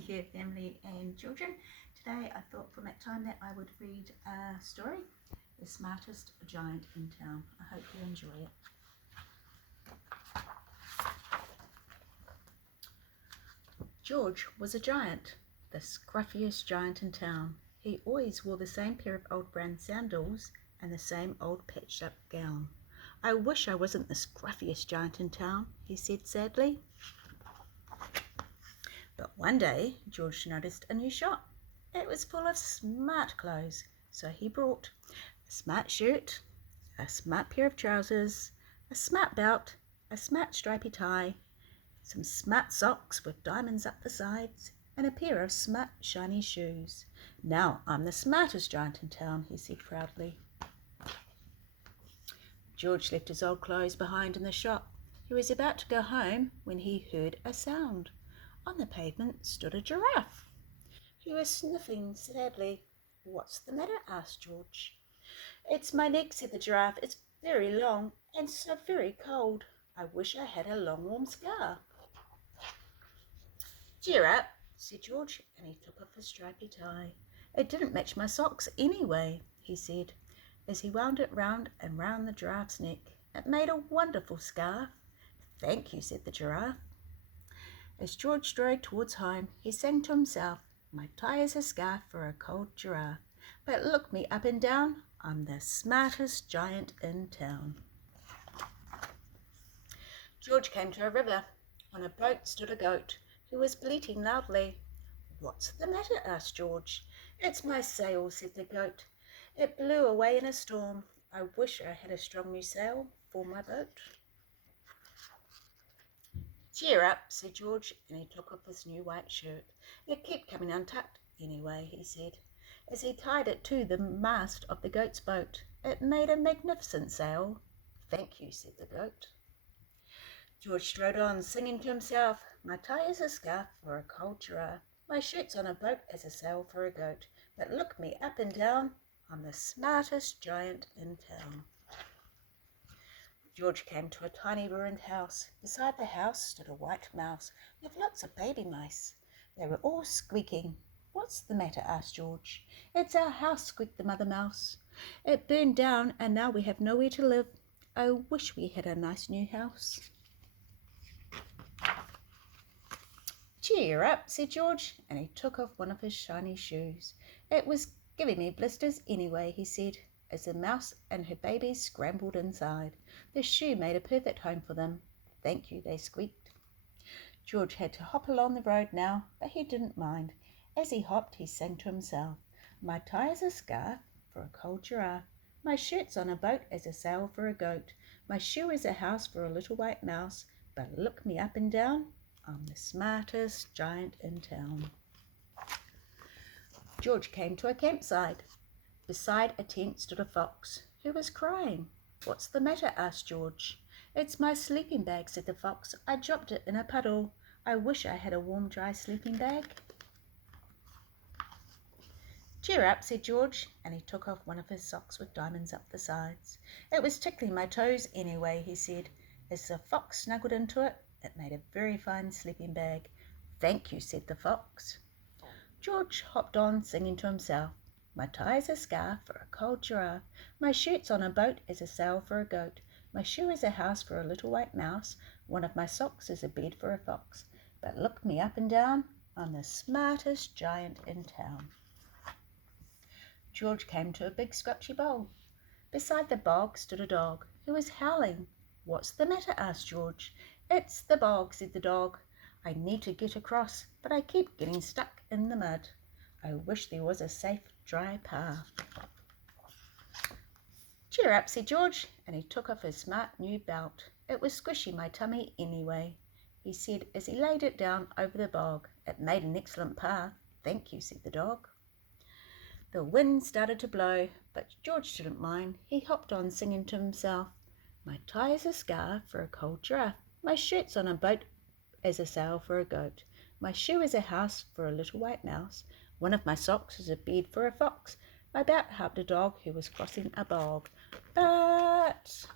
Here, family and children. Today I thought for that time that I would read a story, The Smartest Giant in Town. I hope you enjoy it. George was a giant, the scruffiest giant in town. He always wore the same pair of old brown sandals and the same old patched up gown. I wish I wasn't the scruffiest giant in town, he said sadly. But one day, George noticed a new shop. It was full of smart clothes, so he brought a smart shirt, a smart pair of trousers, a smart belt, a smart stripy tie, some smart socks with diamonds up the sides, and a pair of smart shiny shoes. Now I'm the smartest giant in town, he said proudly. George left his old clothes behind in the shop. He was about to go home when he heard a sound. On the pavement stood a giraffe. He was sniffing sadly. "What's the matter?" asked George. "It's my neck," said the giraffe. "It's very long and so very cold. I wish I had a long warm scarf." "Cheer up," said George, and he took off his stripy tie. "It didn't match my socks anyway," he said, as he wound it round and round the giraffe's neck. "It made a wonderful scarf." "Thank you," said the giraffe. As George strode towards home, he sang to himself, "My tie is a scarf for a cold giraffe, but look me up and down, I'm the smartest giant in town." George came to a river. On a boat stood a goat, who was bleating loudly. "What's the matter?" asked George. "It's my sail," said the goat. "It blew away in a storm. I wish I had a strong new sail for my boat." "Cheer up," said George, and he took off his new white shirt. "It kept coming untucked anyway," he said, as he tied it to the mast of the goat's boat. "It made a magnificent sail." "Thank you," said the goat. George strode on, singing to himself, "My tie is a scarf for a cold giraffe, my shirt's on a boat as a sail for a goat, but look me up and down, I'm the smartest giant in town." George came to a tiny ruined house. Beside the house stood a white mouse with lots of baby mice. They were all squeaking. "What's the matter?" asked George. "It's our house," squeaked the mother mouse. "It burned down and now we have nowhere to live. I wish we had a nice new house." "Cheer up," said George, and he took off one of his shiny shoes. "It was giving me blisters anyway," he said, as the mouse and her babies scrambled inside. The shoe made a perfect home for them. "Thank you," they squeaked. George had to hop along the road now, but he didn't mind. As he hopped, he sang to himself, "My tie is a scarf for a cold giraffe, my shirt's on a boat as a sail for a goat, my shoe is a house for a little white mouse, but look me up and down, I'm the smartest giant in town." George came to a campsite. Beside a tent stood a fox, who was crying. "What's the matter?" asked George. "It's my sleeping bag," said the fox. "I dropped it in a puddle. I wish I had a warm, dry sleeping bag." "Cheer up," said George, and he took off one of his socks with diamonds up the sides. "It was tickling my toes anyway," he said. As the fox snuggled into it, it made a very fine sleeping bag. "Thank you," said the fox. George hopped on, singing to himself, "My tie is a scarf for a cold giraffe, my shirt's on a boat as a sail for a goat, my shoe is a house for a little white mouse, one of my socks is a bed for a fox, but look me up and down, I'm the smartest giant in town." George came to a big scratchy bog. Beside the bog stood a dog, who was howling. "What's the matter?" asked George. "It's the bog," said the dog. "I need to get across, but I keep getting stuck in the mud. I wish there was a safe, dry path." "Cheer up," said George, and he took off his smart new belt. "It was squishy my tummy anyway," he said as he laid it down over the bog. "It made an excellent path." "Thank you," said the dog. The wind started to blow, but George didn't mind. He hopped on, singing to himself, "My tie is a scarf for a cold giraffe, my shirt's on a boat as a sail for a goat, my shoe is a house for a little white mouse, one of my socks is a bed for a fox, my belt helped a dog who was crossing a bog, but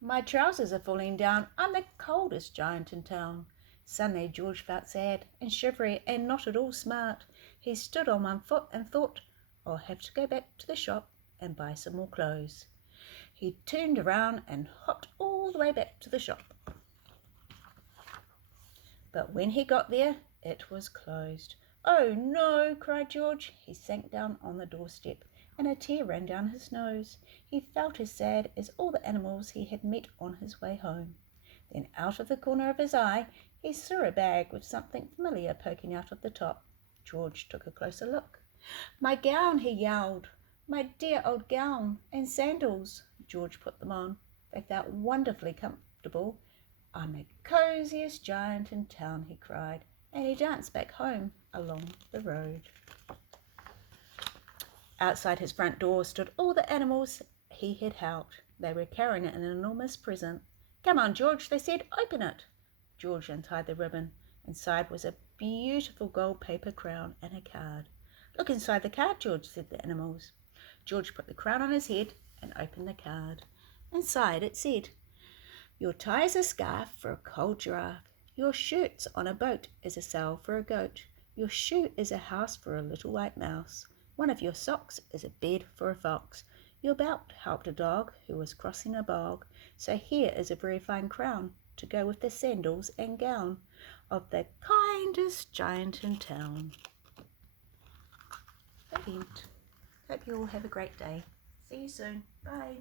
my trousers are falling down, I'm the coldest giant in town." Suddenly George felt sad and shivery and not at all smart. He stood on one foot and thought, I'll have to go back to the shop and buy some more clothes. He turned around and hopped all the way back to the shop. But when he got there, it was closed. Oh no, cried George. He sank down on the doorstep and a tear ran down his nose. He felt as sad as all the animals he had met on his way home. Then out of the corner of his eye, he saw a bag with something familiar poking out of the top. George took a closer look. My gown, he yelled. My dear old gown and sandals. George put them on. They felt wonderfully comfortable. I'm the cosiest giant in town, he cried, and he danced back home along the road. Outside his front door stood all the animals he had helped. They were carrying an enormous present. Come on, George, they said, open it. George untied the ribbon. Inside was a beautiful gold paper crown and a card. Look inside the card, George, said the animals. George put the crown on his head and opened the card. Inside it said, your tie's a scarf for a cold giraffe. Your shirt's on a boat is a sail for a goat. Your shoe is a house for a little white mouse. One of your socks is a bed for a fox. Your belt helped a dog who was crossing a bog. So here is a very fine crown to go with the sandals and gown of the kindest giant in town. The end. Hope you all have a great day. See you soon. Bye.